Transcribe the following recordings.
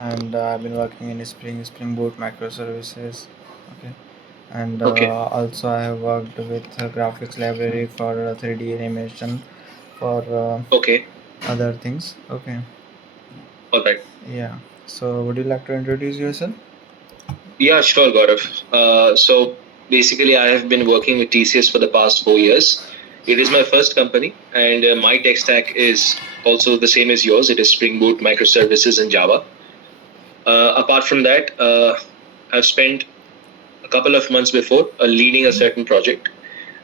and I've been working in Spring Boot microservices. Okay, and Okay. also I have worked with graphics library for 3D animation for Okay. other things. Okay, All right. yeah. So would you like to introduce yourself? Yeah, sure, Gaurav. So basically, I have been working with TCS for the past 4 years. It is my first company, and my tech stack is also the same as yours. It is Spring Boot, microservices, and Java. Apart from that, I've spent a couple of months before leading a certain project.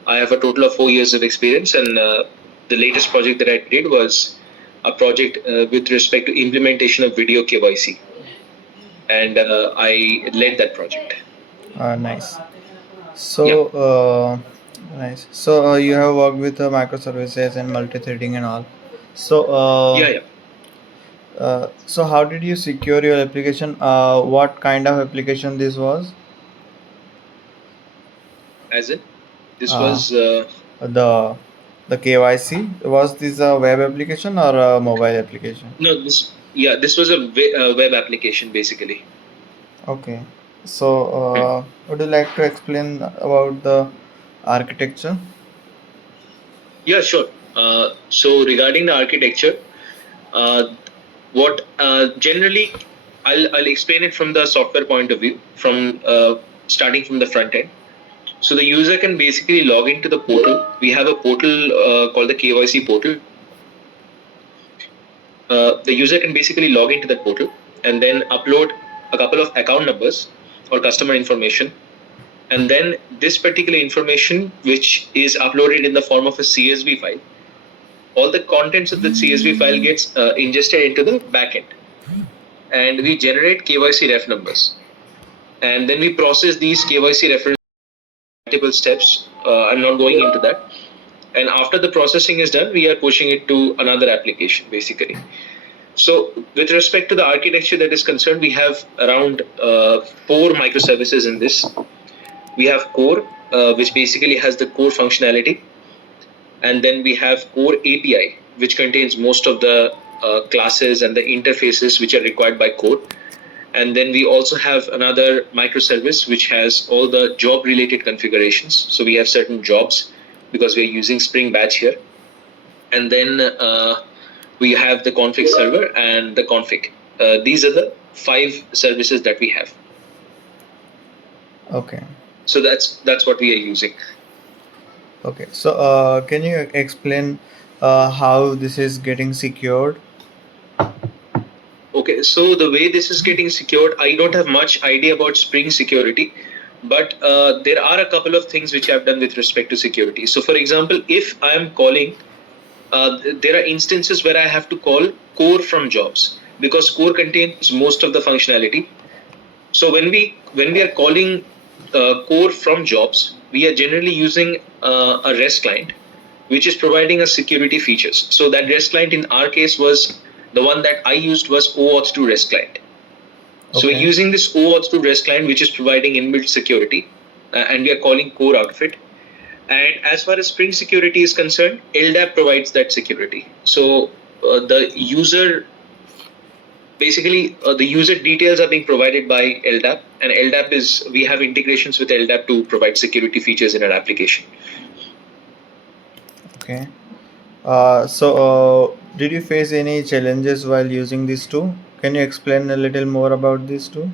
I have a total of 4 years of experience, and the latest project that I did was a project with respect to implementation of video KYC, and I led that project. Nice. Yeah, So nice. So you have worked with microservices and multi-threading and all. So yeah, yeah. so how did you secure your application? What kind of application this was? As in, this Uh, was the the KYC, was this a web application or a mobile application? no, this yeah, this was a web application basically. Okay. So Hmm. would you like to explain about the architecture? Yeah, sure. So regarding the architecture, uh, what generally I'll explain it from the software point of view, from starting from the front end. So the user can basically log into the portal. We have a portal called the KYC portal. The user can basically log into that portal and then upload a couple of account numbers or customer information, and then this particular information, which is uploaded in the form of a CSV file, all the contents of that CSV file gets ingested into the backend, and we generate KYC ref numbers, and then we process these KYC reference multiple steps. I'm not going into that. And after the processing is done, we are pushing it to another application basically. So, with respect to the architecture that is concerned, we have around four microservices in this. We have core, which basically has the core functionality, and then we have core API, which contains most of the classes and the interfaces which are required by core. And then we also have another microservice which has all the job related configurations. So we have certain jobs because we are using Spring Batch here. And then we have the config server and the config. These are the five services that we have. Okay. So that's what we are using. Okay. So can you explain how this is getting secured? Okay, so the way this is getting secured, I don't have much idea about Spring security, but there are a couple of things which I've done with respect to security. So, for example, if I am calling, there are instances where I have to call core from jobs because core contains most of the functionality. So when we are calling core from jobs, we are generally using a REST client, which is providing us security features. So that REST client in our case was the one that I used was OAuth2 REST client. So we're Okay. using this OAuth2 REST client, which is providing inbuilt security, and we are calling core out of it. And as far as Spring security is concerned, LDAP provides that security. So the user basically the user details are being provided by LDAP, and LDAP is we have integrations with LDAP to provide security features in our application. Okay. So did you face any challenges while using these two? Can you explain a little more about these two?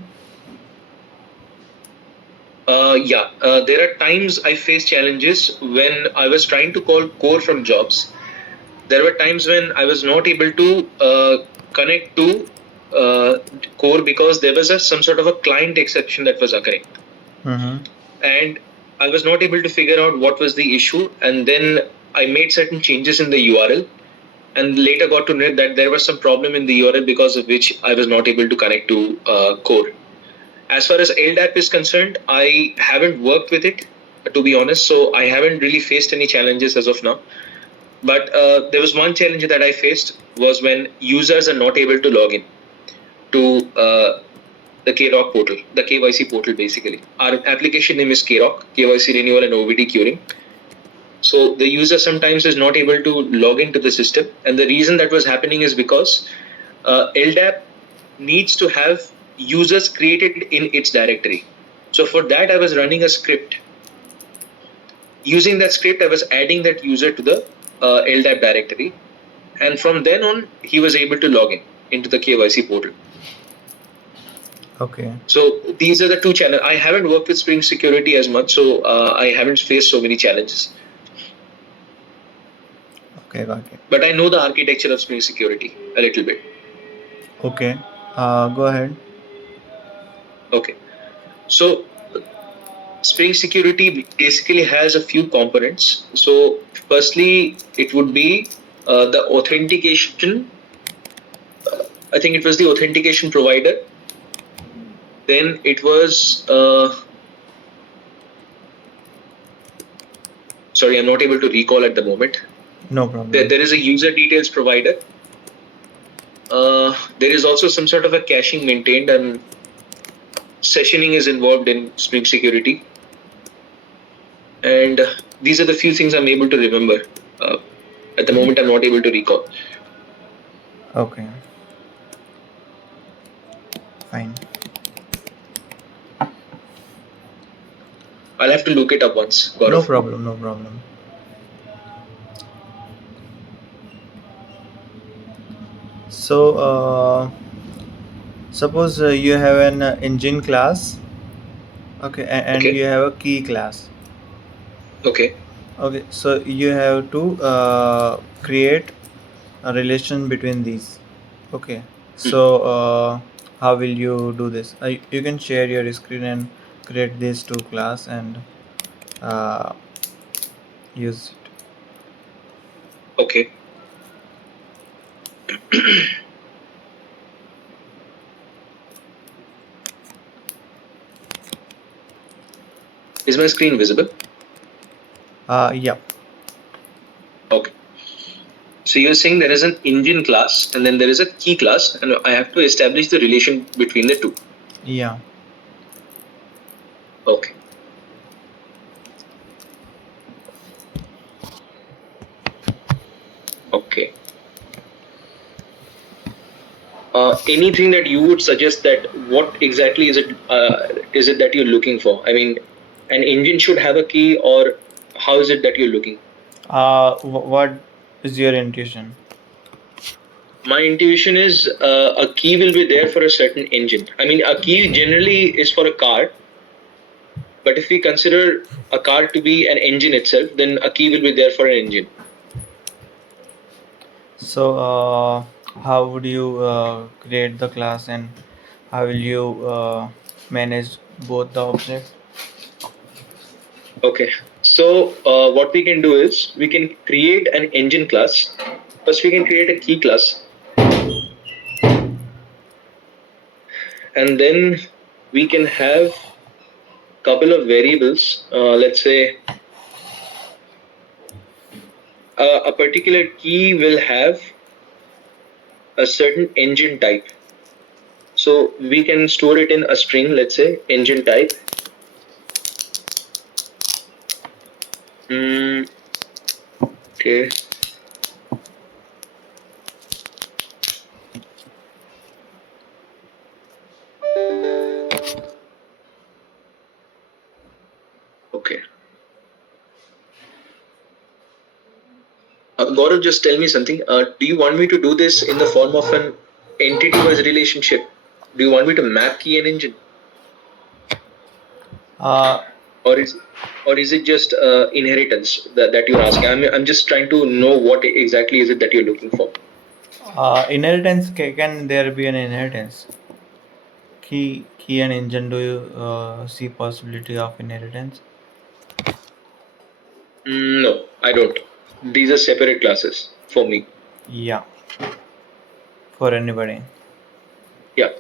Yeah, there are times I face challenges when I was trying to call core from jobs. There were times when I was not able to connect to uh, core because there was some sort of a client exception that was occurring, Mm-hmm. and I was not able to figure out what was the issue. And then I made certain changes in the URL, and later got to know that there was some problem in the URL because of which I was not able to connect to core. As far as LDAP is concerned, I haven't worked with it, to be honest, so I haven't really faced any challenges as of now. But there was one challenge that I faced was when users are not able to log in to the KROC portal, the KYC portal basically. Our application name is KROC, KYC renewal and OVD queuing. So the user sometimes is not able to log into the system, and the reason that was happening is because LDAP needs to have users created in its directory. So for that, I was running a script. Using that script, I was adding that user to the LDAP directory. And from then on, he was able to log in into the KYC portal. Okay. So these are the two challenges. I haven't worked with Spring Security as much, so I haven't faced so many challenges. Okay, got it. But I know the architecture of Spring Security a little bit. Okay. Go ahead. Okay. So Spring Security basically has a few components. So firstly, it would be the authentication. I think it was the authentication provider. Then it was sorry, I'm not able to recall at the moment. No problem. There is a user details provider. There is also some sort of a caching maintained, and sessioning is involved in Spring Security. And these are the few things I'm able to remember. At the moment, I'm not able to recall. Okay. Fine. I'll have to look it up once. Gaurav. No problem. No problem. So, suppose you have an engine class, okay, and Okay. you have a key class. Okay. Okay, so you have to create a relation between these. Okay, so how will you do this? You can share your screen and create these two class and uh, use it. Okay. Is my screen visible? Yeah. Okay. So you're saying there is an engine class and then there is a key class, and I have to establish the relation between the two. Yeah. Okay. Okay. Anything that you would suggest, that what exactly is it that you're looking for? I mean, an engine should have a key, or how is it that you're looking? What is your intuition? My intuition is a key will be there for a certain engine. I mean, a key generally is for a car, but if we consider a car to be an engine itself, then a key will be there for an engine. So, how would you create the class and how will you manage both the objects? Okay. So what we can do is we can create an engine class. First, we can create a key class, and then we can have couple of variables. Let's say a particular key will have a certain engine type. So we can store it in a string. Let's say engine type. Okay. Okay. Gaurav, just tell me something. Do you want me to do this in the form of an entity-wise relationship? Do you want me to map key and engine, Uh, or is it just inheritance that you're asking? I'm just trying to know what exactly is it that you're looking for. inheritance, can there be an inheritance? Key and engine, do you see possibility of inheritance? No, I don't. These are separate classes for me. Yeah, for anybody. Yeah.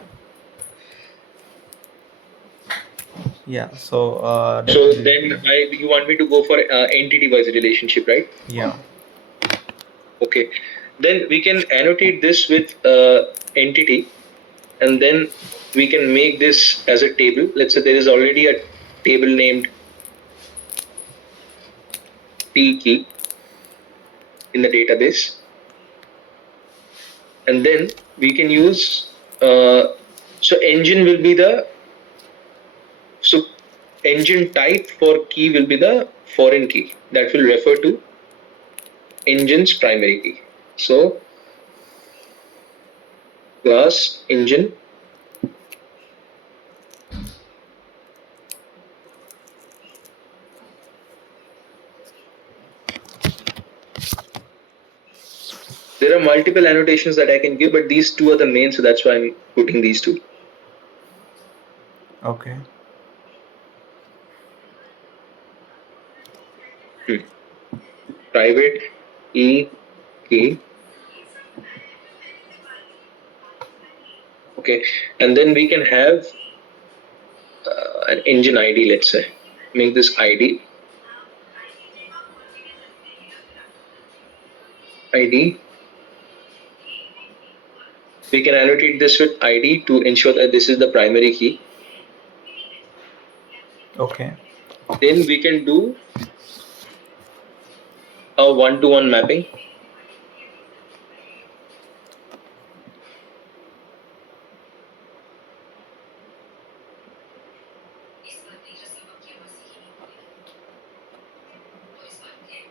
Yeah, so So then you want me to go for entity-wise relationship, right? yeah. Okay. Then we can annotate this with entity, and then we can make this as a table. Let's say there is already a table named T key in the database, and then we can use So engine will be the so engine type for key will be the foreign key that will refer to engine's primary key. So class engine there are multiple annotations that I can give, but these two are the main, so that's why I'm putting these two. Okay. Private E key. Okay, and then we can have an engine ID, let's say. Make this ID. ID. We can annotate this with ID to ensure that this is the primary key. Okay. Then we can do a one-to-one mapping.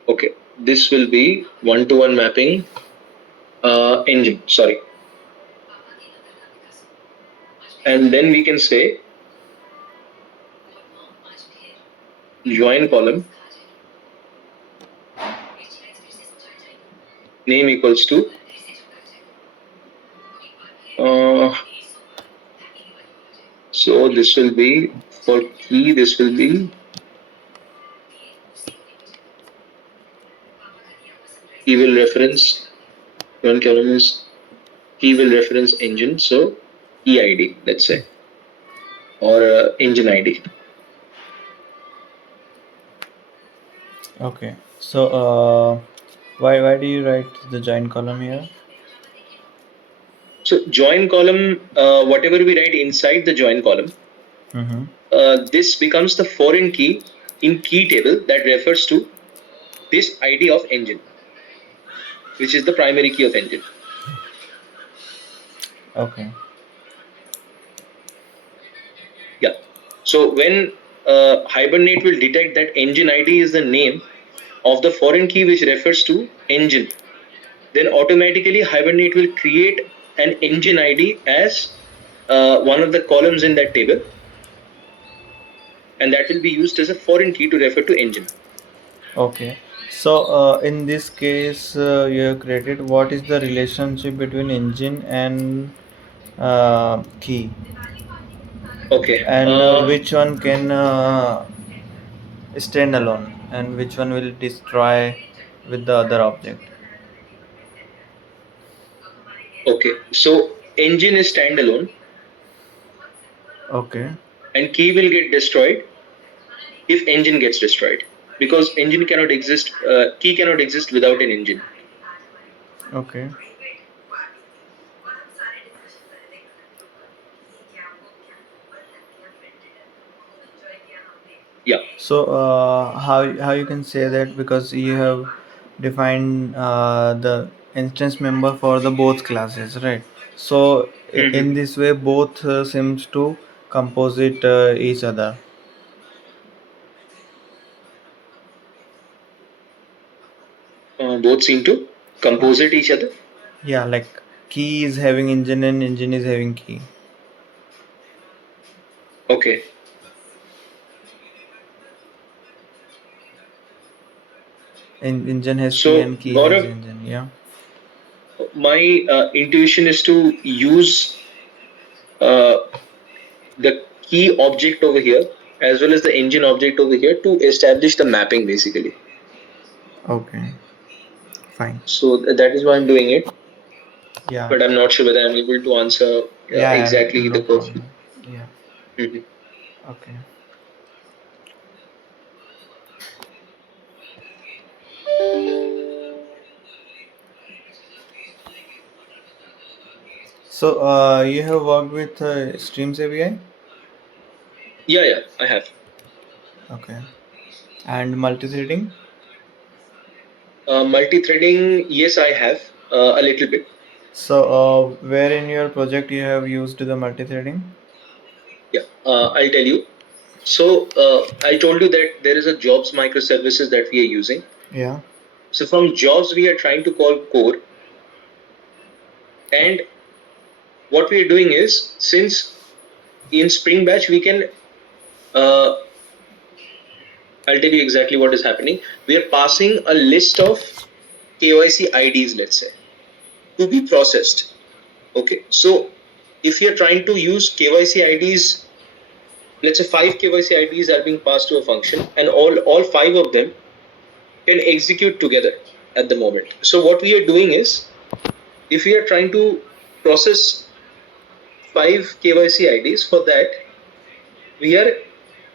Okay, this will be one-to-one mapping engine, sorry. And then we can say join column name equals to so this will be for key, this will be key will reference one column is key will reference engine, so key ID, let's say, or engine ID. Okay. So why do you write the join column here? So join column, whatever we write inside the join column, Mm-hmm. this becomes the foreign key in key table that refers to this ID of engine, which is the primary key of engine. Okay. Yeah. So when Hibernate will detect that engine ID is the name of the foreign key which refers to engine, then automatically Hibernate will create an engine ID as one of the columns in that table, and that will be used as a foreign key to refer to engine. Okay. So in this case, you have created what is the relationship between engine and key, Okay. and which one can stand alone, and which one will destroy with the other object. Okay. So engine is standalone, Okay. and key will get destroyed if engine gets destroyed, because engine cannot exist. Key cannot exist without an engine. Okay. Yeah. So how you can say that, because you have defined the instance member for the both classes, right? So in this way, both seems to composite each other. Both seem to composite each other. Yeah, like key is having engine and engine is having key. Okay. Engine has key So and key has Gaurav, engine. Yeah. my intuition is to use uh, the key object over here as well as the engine object over here to establish the mapping basically. Okay. Fine. So that is why I'm doing it, Yeah. but I'm not sure whether I'm able to answer Yeah. exactly No the question. problem. Yeah. Mhm. Okay. So you have worked with Streams API? Yeah, I have. Okay. And multi-threading? Multi-threading, yes, I have a little bit. So, where in your project you have used the multi-threading? Yeah, I'll tell you. So I told you that there is a jobs microservices that we are using. Yeah. So from jobs we are trying to call core, and what we are doing is, since in Spring Batch we can, uh, I'll tell you exactly what is happening. We are passing a list of KYC IDs, let's say, to be processed. Okay, so if you're trying to use KYC IDs, let's say 5 KYC IDs are being passed to a function, and all 5 of them can execute together at the moment. So what we are doing is, if we are trying to process 5 KYC IDs, for that we are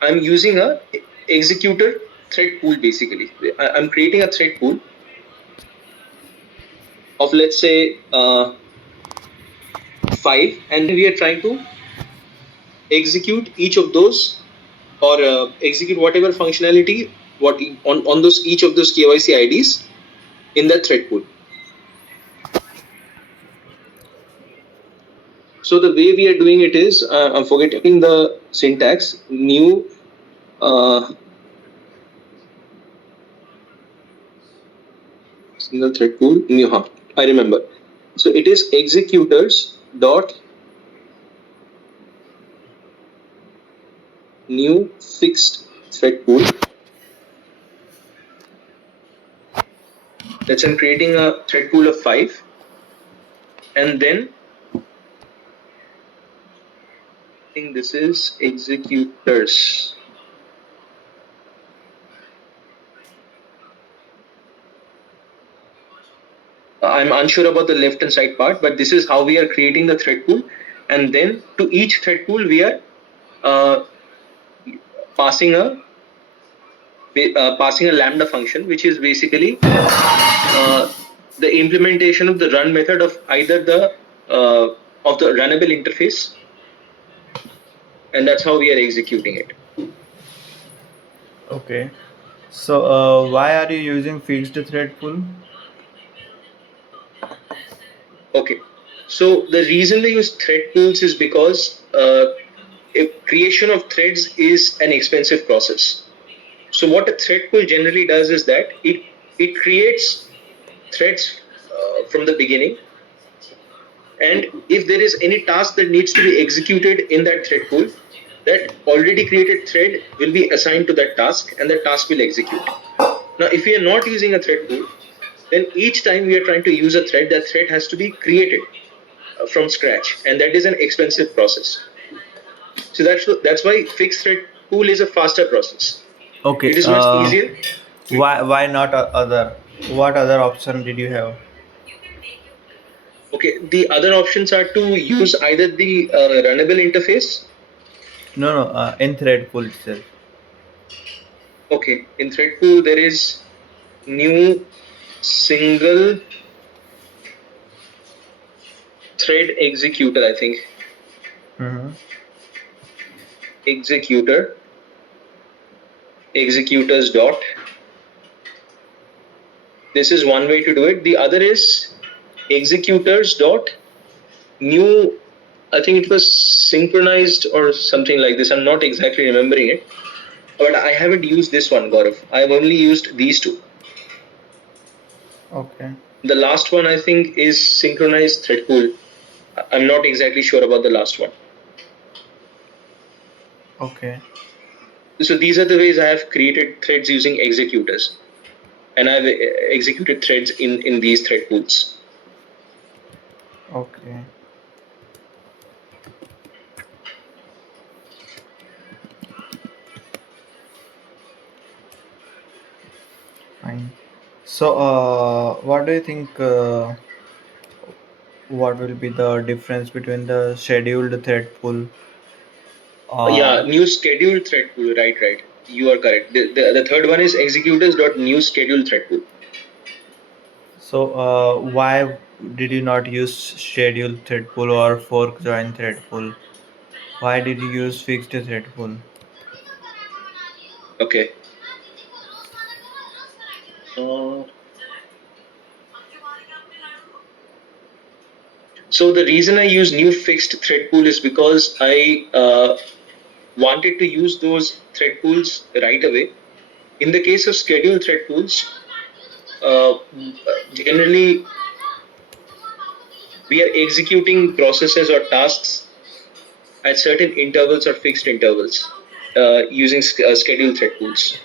I'm using a executor thread pool. Basically, I'm creating a thread pool of, let's say, 5, and we are trying to execute each of those, or execute whatever functionality what on those each of those KYC IDs in that thread pool. So the way we are doing it is, I'm forgetting the syntax. New single thread pool. New, I remember. So it is executors dot new fixed thread pool. That's I'm creating a thread pool of 5, and then I think this is executors. I'm unsure about the left and right part, but this is how we are creating the thread pool, and then to each thread pool we are uh, passing a passing a lambda function, which is basically the implementation of the run method of either the of the runnable interface, and that's how we are executing it. Okay. So, why are you using fixed thread pool? Okay, so the reason we use thread pools is because creation of threads is an expensive process. So what a thread pool generally does is that it creates threads from the beginning, and if there is any task that needs to be executed in that thread pool, that already created thread will be assigned to that task, and that task will execute. Now, if we are not using a thread pool, then each time we are trying to use a thread, that thread has to be created from scratch, and that is an expensive process. So that's why fixed thread pool is a faster process. Okay. It is much easier. Why not other? What other option did you have? Okay, the other options are to use either the runnable interface. No, no. In thread pool itself. Okay, in thread pool there is new single thread executor, I think. Mm-hmm. Executor, executors dot. This is one way to do it. The other is executors dot new. I think it was synchronized or something like this. I'm not exactly remembering it, but I haven't used this one, Gaurav. I've only used these two. Okay. The last one I think is synchronized thread pool. I'm not exactly sure about the last one. Okay. So these are the ways I have created threads using executors, and I've executed threads in these thread pools. Okay. Fine. So, what do you think? What will be the difference between the scheduled thread pool? Yeah, Uh, new scheduled thread pool. Right, right. You are correct. The third one is executors dot new scheduled thread pool. so, why did you not use scheduled thread pool or fork join thread pool? Why did you use fixed thread pool? Okay. Uh, So the reason I use new fixed thread pool is because I wanted to use those thread pools right away. In the case of scheduled thread pools, generally we are executing processes or tasks at certain intervals or fixed intervals using scheduled thread pools.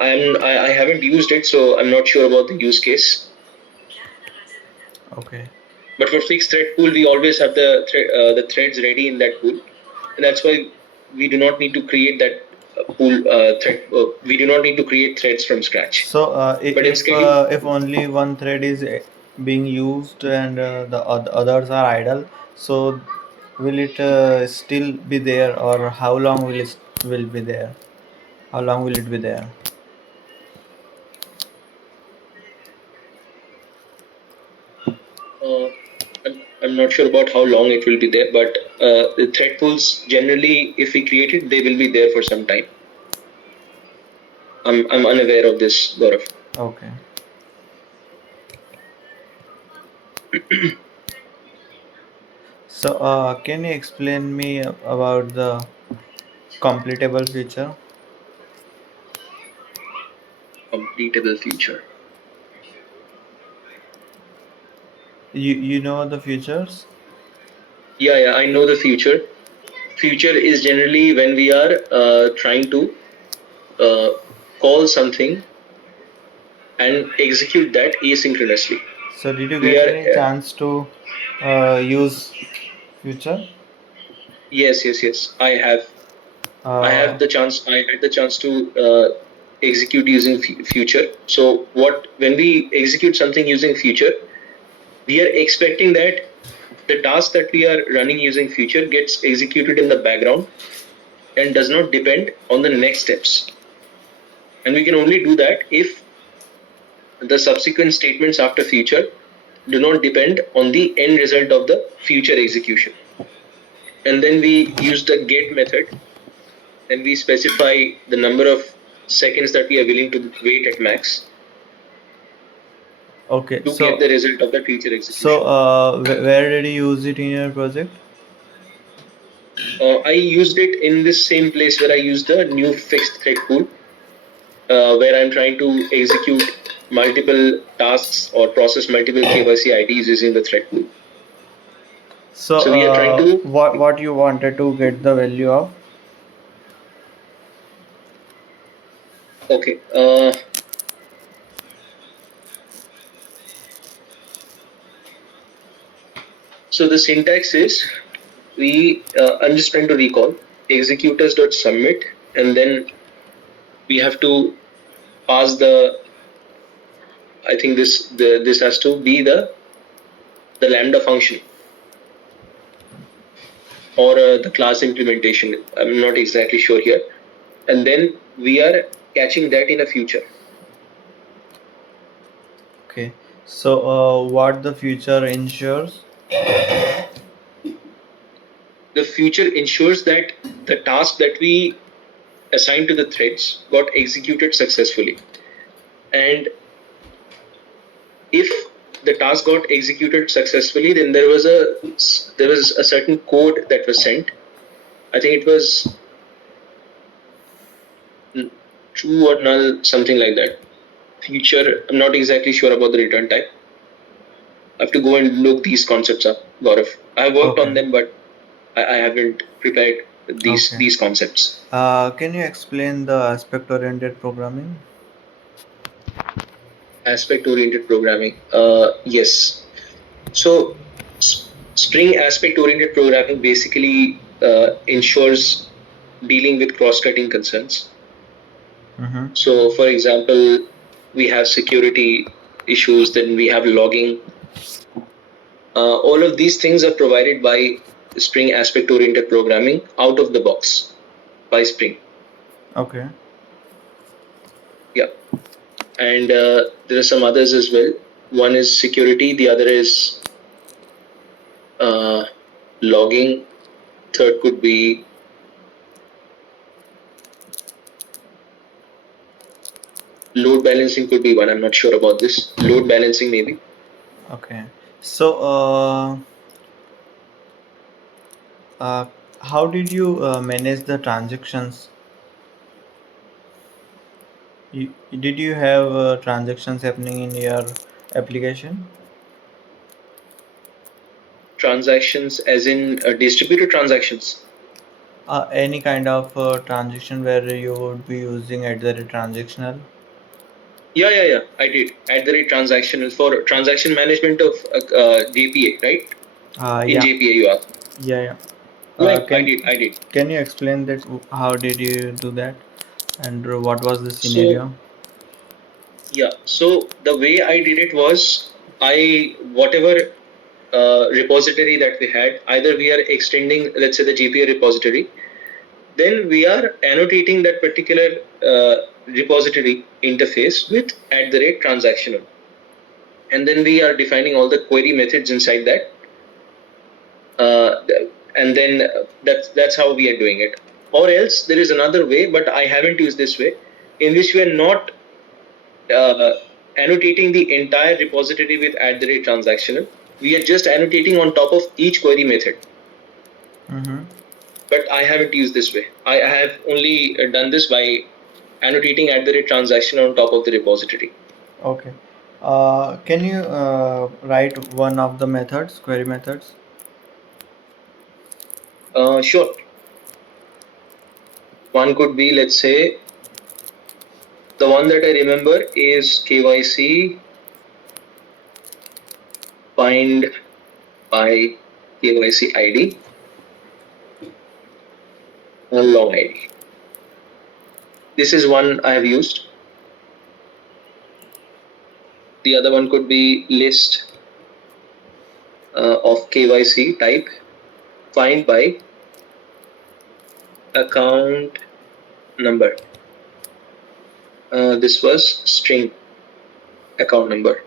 I haven't used it, so I'm not sure about the use case. Okay. But for fixed thread pool, we always have the threads ready in that pool, and that's why we do not need to create that pool thread. We do not need to create threads from scratch. So But in schedule, if only one thread is being used and the others are idle, so will it still be there, or how long will be there? How long will it be there? uh, I'm not sure about how long it will be there, but the thread pools generally, if we create it, they will be there for some time. I'm unaware of this, Gaurav. Okay. So can you explain me about the completable feature? Completable feature. You know the features? Yeah, I know the future. Future is generally when we are trying to uh, call something and execute that asynchronously. So did you We get are any chance to use future? yes. I Uh, have the chance. I had the chance to execute using future. So what when we execute something using future, we are expecting that the task that we are running using future gets executed in the background and does not depend on the next steps. And we can only do that if the subsequent statements after future do not depend on the end result of the future execution. And then we use the get method and we specify the number of seconds that we are willing to wait at max okay. to get the result of the future execution. Where did you use it in your project? I used it in this same place where I used the new fixed thread pool, where I'm trying to execute multiple tasks or process multiple KYC IDs using the thread pool. So So we are trying to what you wanted to get the value of? okay. So the syntax is I'm just trying to recall executors.submit, and then we have to pass the. I think this has to be the lambda function or the class implementation. I'm not exactly sure here, and then we are catching that in a future. Okay. So what the future ensures? The future ensures that the task that we assign to the threads got executed successfully, and if the task got executed successfully, then there was a certain code that was sent. I think it was true or null, something like that. Future, I'm not exactly sure about the return type. I have to go and look these concepts up, Gaurav. I have worked on Okay. them, but I haven't prepared Okay. these concepts. Can you explain the aspect-oriented programming? Aspect oriented programming. Yes. So, Spring aspect oriented programming basically ensures dealing with cross cutting concerns. Mm-hmm. So, for example, we have security issues, then we have logging. All of these things are provided by Spring aspect oriented programming out of the box by Spring. Okay. Yeah. And there are some others as well. One is security, the other is uh, logging, third could be load balancing, could be one. I'm not sure about this. Load balancing, maybe. Okay. So, uh, how did you manage the transactions? Did you have transactions happening in your application? Transactions, as in distributed transactions. Any kind of transaction where you would be using at the transactional? Yeah. I did at the rate transactional for transaction management of JPA, right? In Yeah, JPA, you asked. yeah, yeah. Yeah, I Can did. I did. can you explain that? How did you do that, and what was the So scenario? yeah, so the way I did it was I whatever repository that we had, either we are extending, let's say, the GPA repository, then we are annotating that particular repository interface with at the rate transactional, and then we are defining all the query methods inside that, uh, and then that's how we are doing it. Or else there is another way, but I haven't used this way, in which we are not uh, annotating the entire repository with at the rate transactional. We are just annotating on top of each query method. Mm-hmm. But I haven't used this way. I have only done this by annotating at the rate transaction on top of the repository. Okay. Can you write one of the methods, query methods? Sure. One could be, let's say, the one that I remember is KYC find by KYC ID, long ID. This is one I have used. The other one could be list of KYC type find by account number. This was string account number.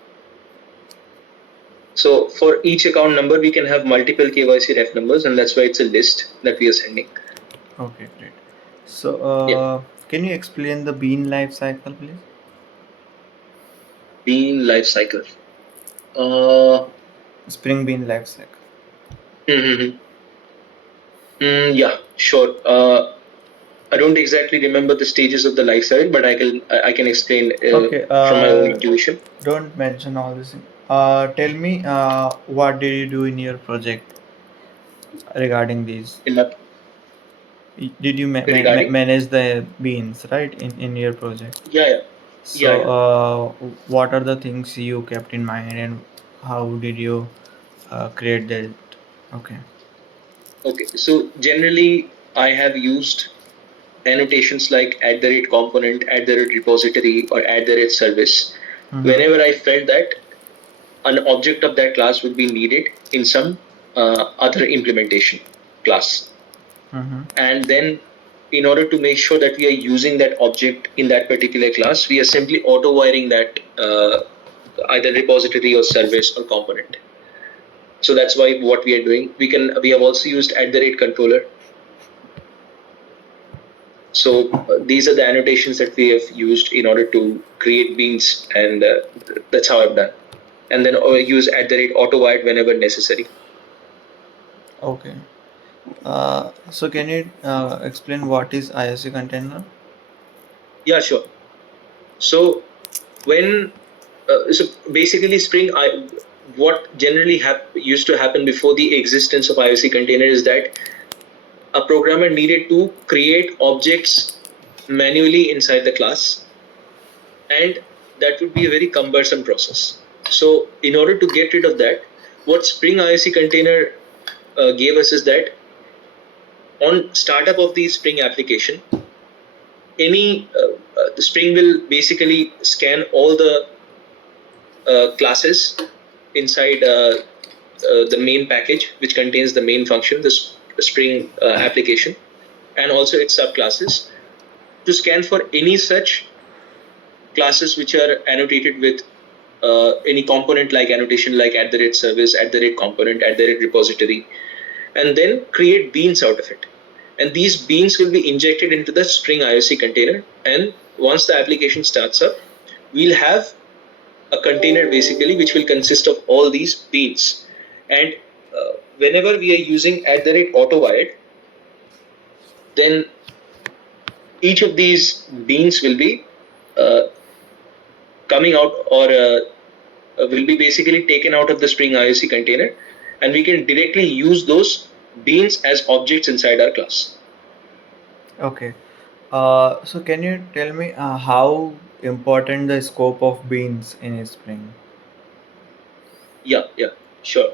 So for each account number, we can have multiple KYC ref numbers, and that's why it's a list that we are sending. Okay, great. So, Yeah, can you explain the bean life cycle, please? bean life cycle. Uh, Spring bean life cycle. mm-hmm. Yeah, sure. I don't exactly remember the stages of the life cycle, but I can explain Okay. from my own intuition. Don't mention all this. Tell me, what did you do in your project regarding these? In my Did you regarding, manage the beans, right, in your project? yeah, yeah, So, yeah, yeah. what are the things you kept in mind, and how did you create that? Okay. Okay, so generally, I have used annotations like at the rate component, at the rate repository, or at the rate service. Mm-hmm. Whenever I felt that an object of that class would be needed in some other implementation class. Mm-hmm. And then, in order to make sure that we are using that object in that particular class, we are simply auto wiring that either repository or service or component. So that's why what we are doing. We have also used at the rate controller. So these are the annotations that we have used in order to create beans, and that's how I've done. And then use at the rate auto wired whenever necessary. Okay. So can you explain what is IOC container? Yeah, sure. So when so basically what generally used to happen before the existence of IOC container is that a programmer needed to create objects manually inside the class, and that would be a very cumbersome process. So in order to get rid of that, what Spring IOC container gave us is that on startup of the Spring application, the Spring will basically scan all the classes inside the main package, which contains the main function, the Spring application, and also its subclasses, to scan for any such classes which are annotated with any component like annotation like at the rate service, at the rate component, at the rate repository, and then create beans out of it. And these beans will be injected into the Spring IOC container. And once the application starts up, we'll have a container basically which will consist of all these beans. And whenever we are using @autowired, then each of these beans will be uh, coming out, or will be basically taken out of the Spring IOC container, and we can directly use those beans as objects inside our class. Okay. So can you tell me how important the scope of beans in Spring? Yeah, sure.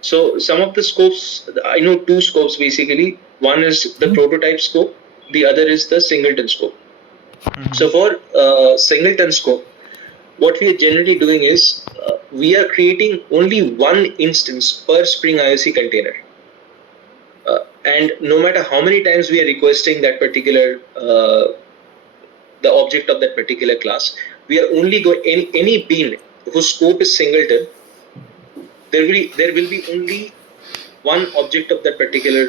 So some of the scopes, I know two scopes basically. One is the prototype scope, the other is the singleton scope. So for singleton scope, what we are generally doing is we are creating only one instance per Spring IOC container. And no matter how many times we are requesting that particular the object of that particular class, we are only going any bean whose scope is singleton. There will be only one object of that particular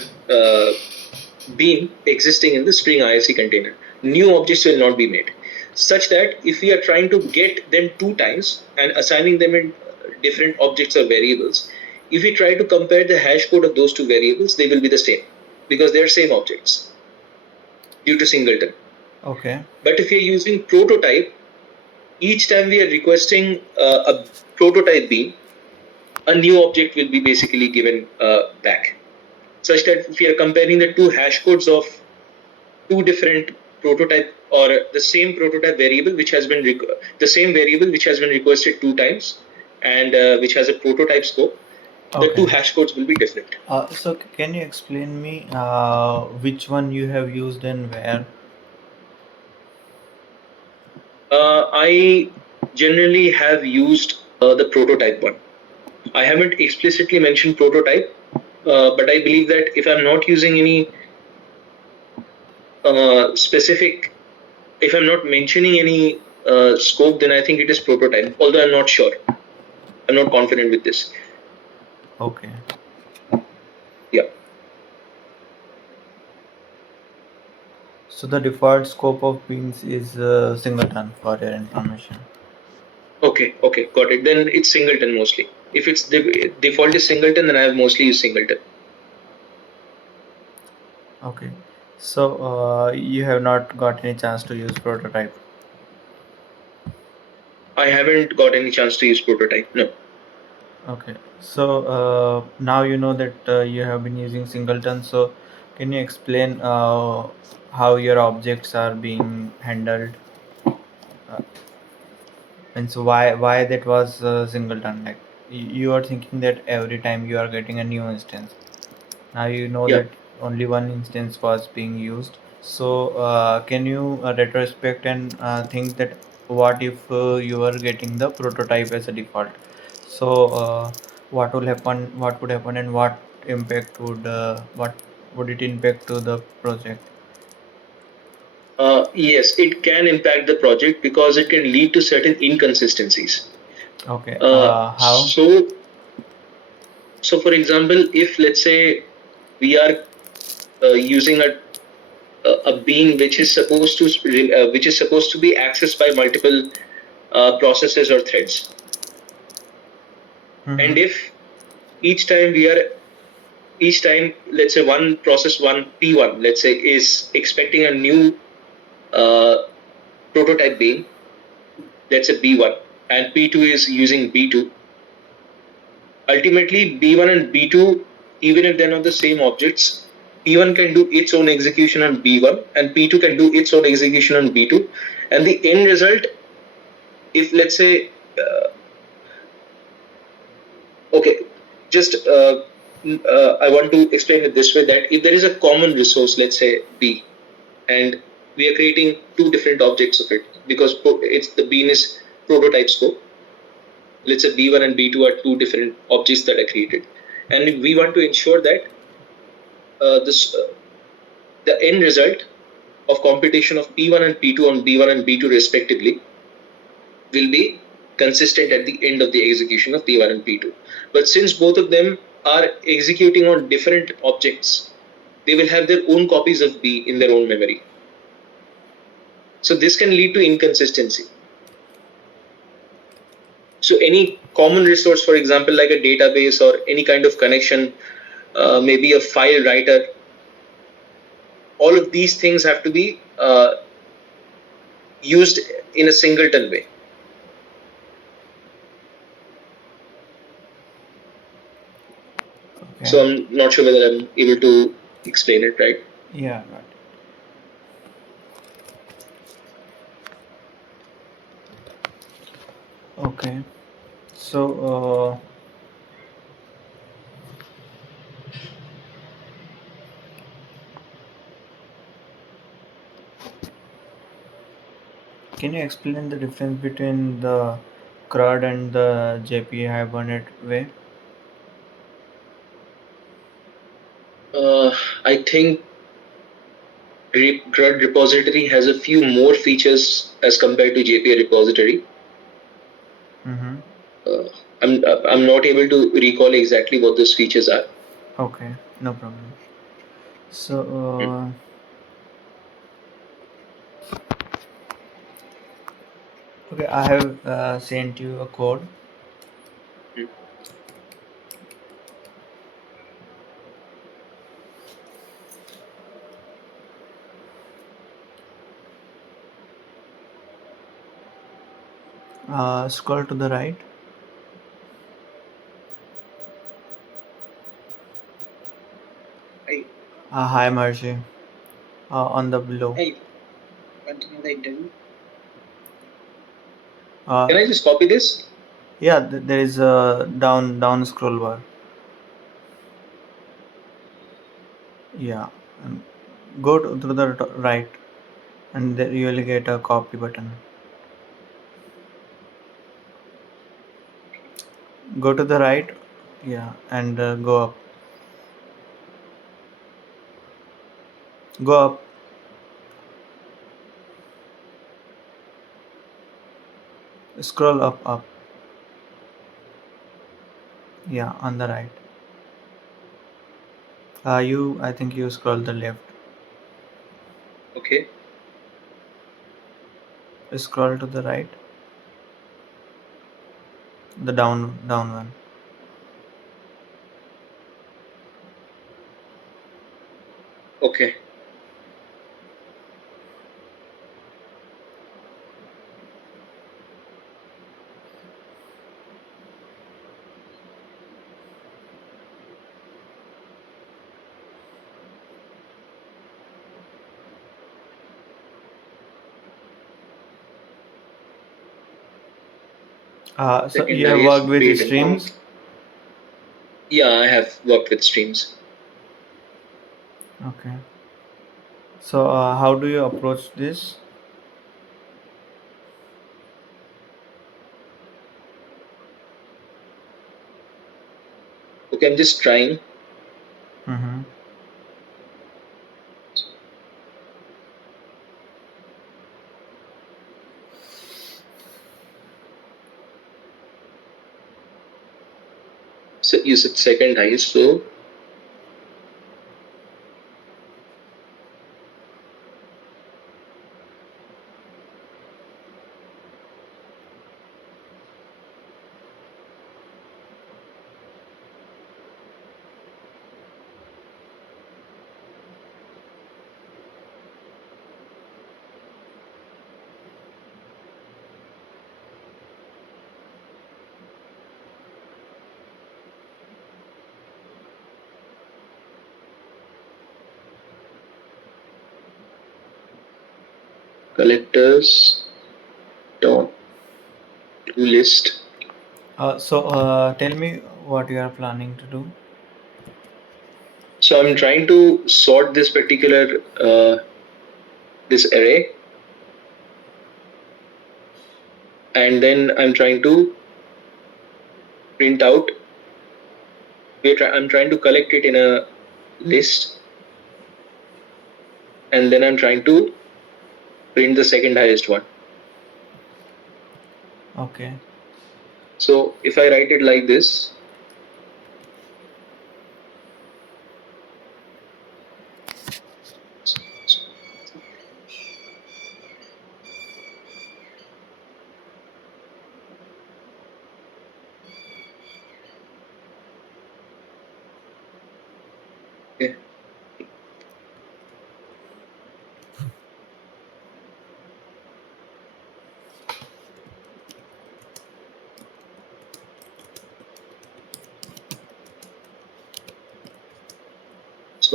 bean existing in the Spring IOC container. New objects will not be made. Such that if we are trying to get them two times and assigning them in different objects or variables, if we try to compare the hash code of those two variables, they will be the same because they are same objects due to singleton. Okay. But if you're using prototype, each time we are requesting a prototype bean, a new object will be basically given back. Such that if we are comparing the two hash codes of two different prototype, or the same prototype variable which has been the same variable which has been requested two times, and which has a prototype scope, the two Okay. hash codes will be different. So can you explain me which one you have used and where? I generally have used the prototype one. I haven't explicitly mentioned prototype, but I believe that if I'm not using any specific, if I'm not mentioning any scope, then I think it is prototype. Although I'm not sure, I'm not confident with this. Okay. Yeah. So the default scope of beans is singleton for your information. Okay, got it. Then it's singleton mostly. If it's the default is singleton, then I have mostly used singleton. Okay. So you have not got any chance to use prototype. I haven't got any chance to use prototype. No. Okay. So now you know that you have been using singleton. So can you explain how your objects are being handled? And so why that was singleton? Like you are thinking that every time you are getting a new instance. Now you know Yeah. that only one instance was being used. So can you retrospect and think that what if you are getting the prototype as a default? So what will happen? What would happen, and what would it impact to the project? Yes, it can impact the project because it can lead to certain inconsistencies. Okay. How? So, for example, if let's say we are using a bean which is supposed to be accessed by multiple processes or threads, and if each time we are each time, let's say one process one P1, let's say, is expecting a new uh, prototype bean, let's say B1, and P2 is using B2. Ultimately, B1 and B2, even if they're not the same objects, P1 can do its own execution on B1, and P2 can do its own execution on B2. And the end result, if let's say, okay, just I want to explain it this way, that if there is a common resource, let's say B, and we are creating two different objects of it because it's the bean is prototype scope. Let's say B1 and B2 are two different objects that are created, and we want to ensure that the end result of computation of P1 and P2 on B1 and B2 respectively will be consistent at the end of the execution of P1 and P2. But since both of them are executing on different objects, they will have their own copies of B in their own memory. So this can lead to inconsistency. So any common resource, for example, like a database or any kind of connection, maybe a file writer, all of these things have to be used in a singleton way. Okay. So I'm not sure whether I'm able to explain it right. Yeah, got it. Okay. So, can you explain the difference between the CRUD and the JP Hibernate way? I think CRUD repository has a few more features as compared to JPA repository. Mm-hmm. Uh, I'm not able to recall exactly what those features are. Okay, no problem. So, okay, I have sent you a code. Mm. Scroll to the right. Hey, Hi, Marcy. On the below. hey, continue the interview. Can Uh, I just copy this? yeah, there is a down scroll bar. Yeah, and go to the right, and there you will get a copy button. Go to the right, yeah, and go up. Go up. Scroll up. Yeah, on the right. I think you scroll the left. Okay. Scroll to the right. The down one. Okay. So you Second have is worked with create streams. account. Yeah, I have worked with streams. Okay. So how do you approach this? Okay, I'm just trying. Mm-hmm. So you said second highest, so collectors dot to list. So tell me what you are planning to do. So I'm trying to sort this particular this array, and then I'm trying to print out. I'm trying to collect it in a list, and then I'm trying to print the second highest one. Okay. So if I write it like this,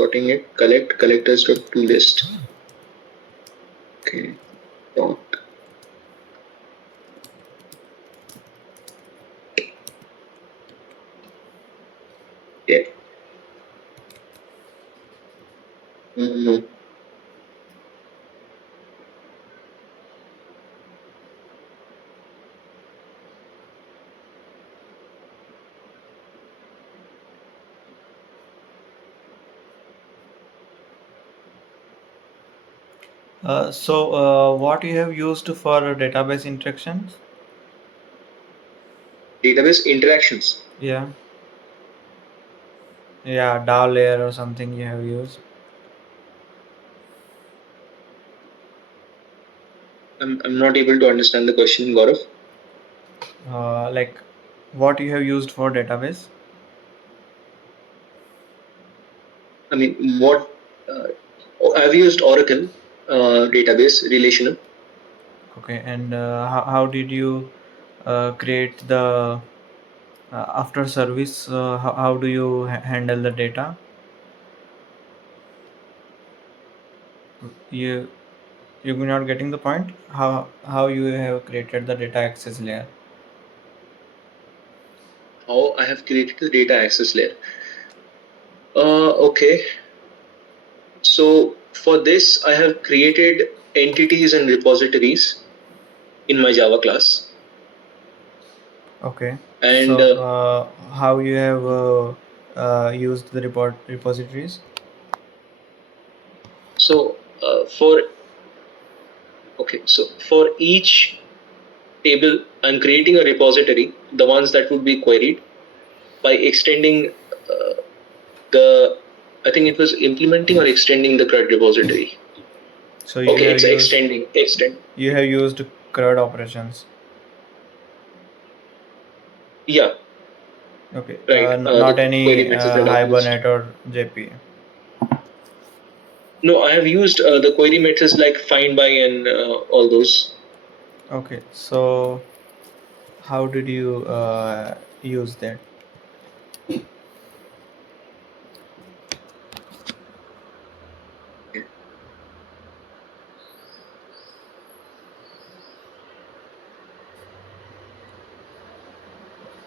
sorting it. Collect collectors.toList. Okay. Dot. Yeah. Mm-hmm. What you have used for database interactions? Database interactions. Yeah. Yeah, DAO layer or something you have used. I'm not able to understand the question, Gaurav. Like what you have used for database? I mean, what I've used Oracle database relational. Okay, and how did you create the after service? How do you handle the data? You you're not getting the point. How you have created the data access layer? How I have created the data access layer. Okay. So for this, I have created entities and repositories in my Java class, Okay. and So how you have used the report repositories? so for for each table, I'm creating a repository, the ones that would be queried by extending the. I think it was implementing or extending the CRUD repository. So you Okay, have it's used extend. CRUD operations. Yeah, Okay. right. Not The query any methods that I've used. Hibernate or JP. No, I have used the query methods like find by and all those. Okay. So how did you use that?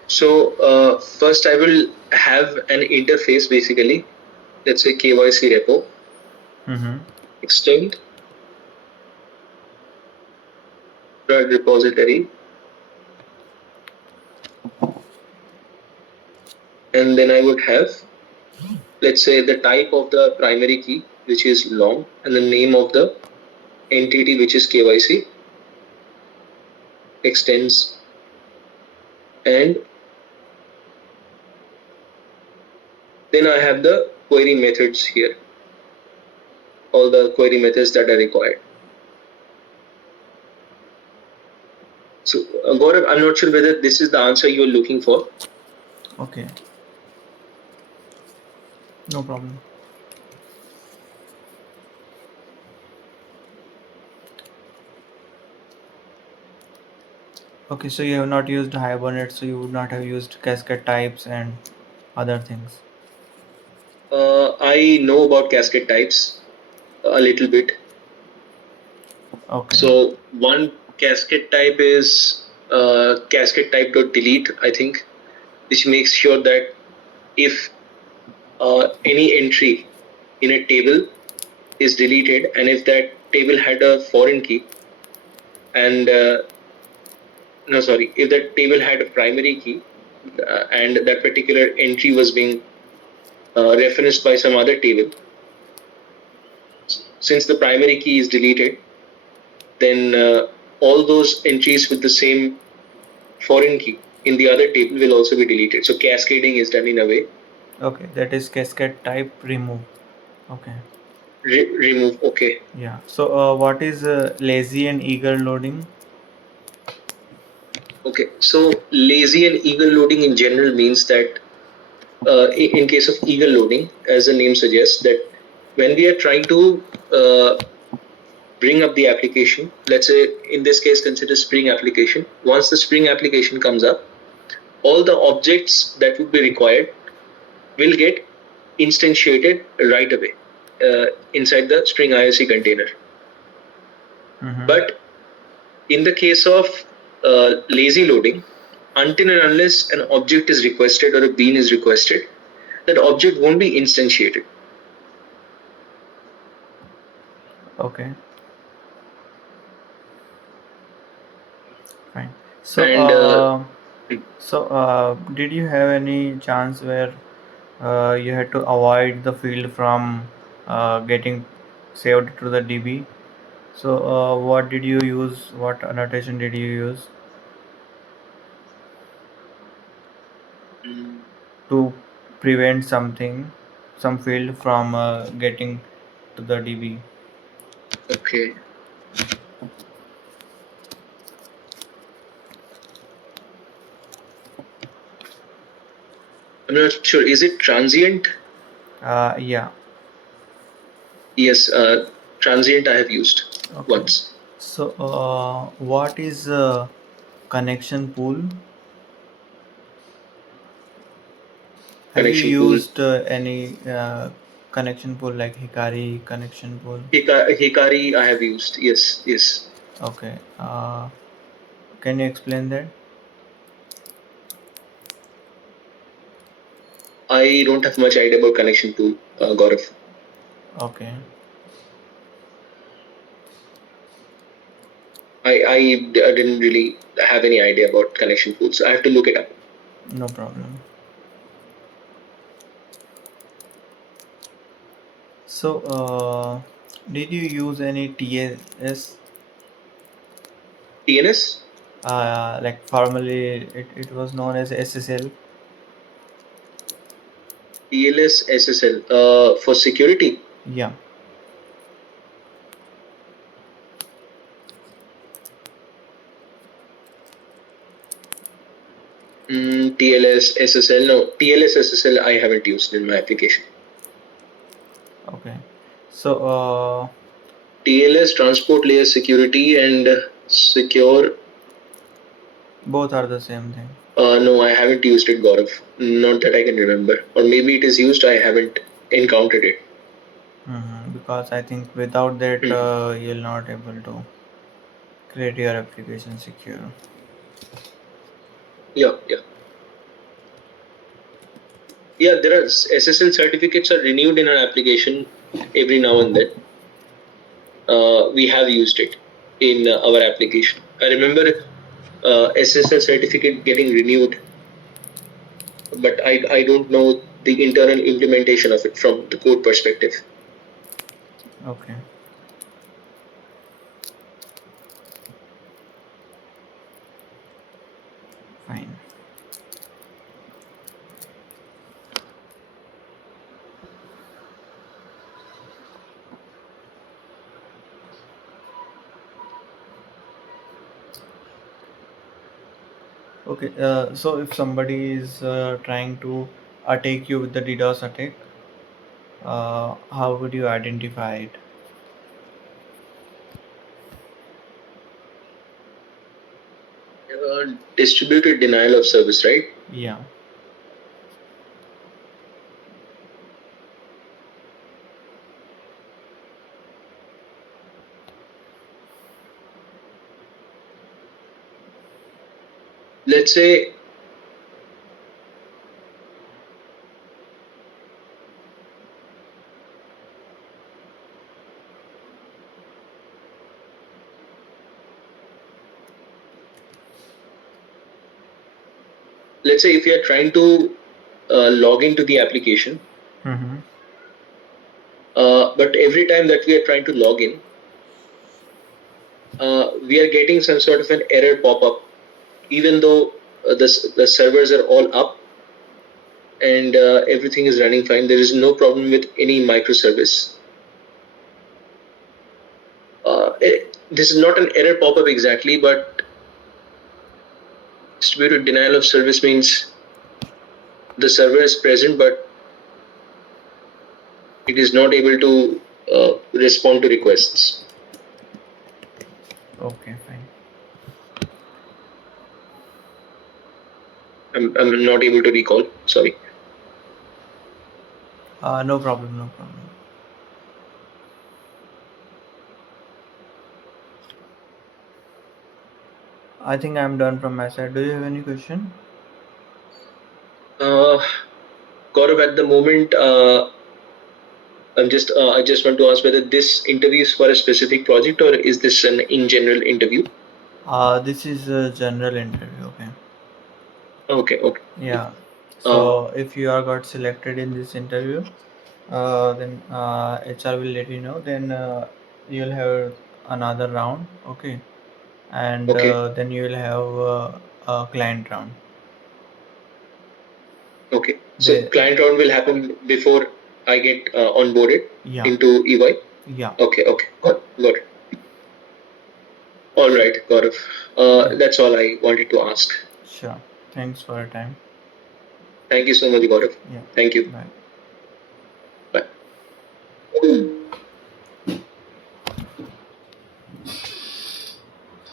So first, I will have an interface basically. Let's say KYC repo Mm-hmm. extend CRUD repository, and then I would have, let's say, the type of the primary key, which is long, and the name of the entity, which is KYC extends, and then I have the query methods here, all the query methods that are required. So Gaurav, I'm not sure whether this is the answer you're looking for. Okay. No problem. Okay, so you have not used Hibernate, so you would not have used cascade types and other things. I know about cascade types a little bit. Okay. So one cascade type is cascade type dot delete, I think, which makes sure that if any entry in a table is deleted, and if that table had a foreign key, and no, sorry, if that table had a primary key, and that particular entry was being referenced by some other table, since the primary key is deleted, then all those entries with the same foreign key in the other table will also be deleted. So cascading is done in a way. Okay, that is cascade type remove. Okay. Remove. Okay. Yeah. So what is lazy and eager loading? Okay. So lazy and eager loading in general means that in case of eager loading, as the name suggests, that when we are trying to bring up the application, let's say in this case consider Spring application. Once the Spring application comes up, all the objects that would be required will get instantiated right away inside the string IOC container. Mm-hmm. But in the case of lazy loading, until and unless an object is requested or a bean is requested, that object won't be instantiated. Okay. Fine. So, And did you have any chance where you had to avoid the field from getting saved to the DB? So, what did you use? What annotation did you use mm, to prevent some field from getting to the DB? okay, I'm not sure. Is it transient? Yeah. Yes, transient I have used Okay. once. So, what is connection pool? Have you Connection pool. used any connection pool like Hikari connection pool? Hikari I have used. Yes, yes. Okay. Can you explain that? I don't have much idea about connection pool, Gaurav. Okay. I didn't really have any idea about connection pools. I have to look it up. No problem. So, did you use any TLS? TNS, Like formerly it was known as SSL. TLS, SSL for security. Yeah. TLS, SSL. No, TLS, SSL I haven't used in my application. Okay. So, TLS, transport layer security, and secure. both are the same thing. No, I haven't used it, Gaurav. Not that I can remember. Or maybe it is used. I haven't encountered it. Because I think without that, Hmm. you'll not able to create your application secure. Yeah, yeah. Yeah, there are SSL certificates are renewed in our application every now and then. We have used it in our application. I remember SSL certificate getting renewed, but I don't know the internal implementation of it from the code perspective. Okay. Fine. Okay. So if somebody is trying to attack you with the DDoS attack, how would you identify it? Distributed denial of service, right? Yeah. Let's say if you are trying to log into the application, Mm-hmm. but every time that we are trying to log in, we are getting some sort of an error pop up, even though the servers are all up and everything is running fine. There is no problem with any microservice. This is not an error pop up exactly, but distributed denial of service means the server is present, but it is not able to respond to requests. Okay. Fine. I'm not able to recall. Sorry. No problem, no problem. I think I'm done from my side. Do you have any question? Gaurav, at the moment, I just want to ask whether this interview is for a specific project or is this an in general interview? This is a general interview, okay? Okay, okay. Yeah. Uh, So if you are got selected in this interview, then HR will let you know. Then you'll have another round, okay? And okay, then you will have a client round. okay. So They, client round will happen before I get onboarded yeah, into EY. yeah, Okay, okay. Got it. All right, Gaurav. yeah. That's all I wanted to ask. Sure. Thanks for your time. Thank you so much, Gaurav. Yeah. Thank you. Bye.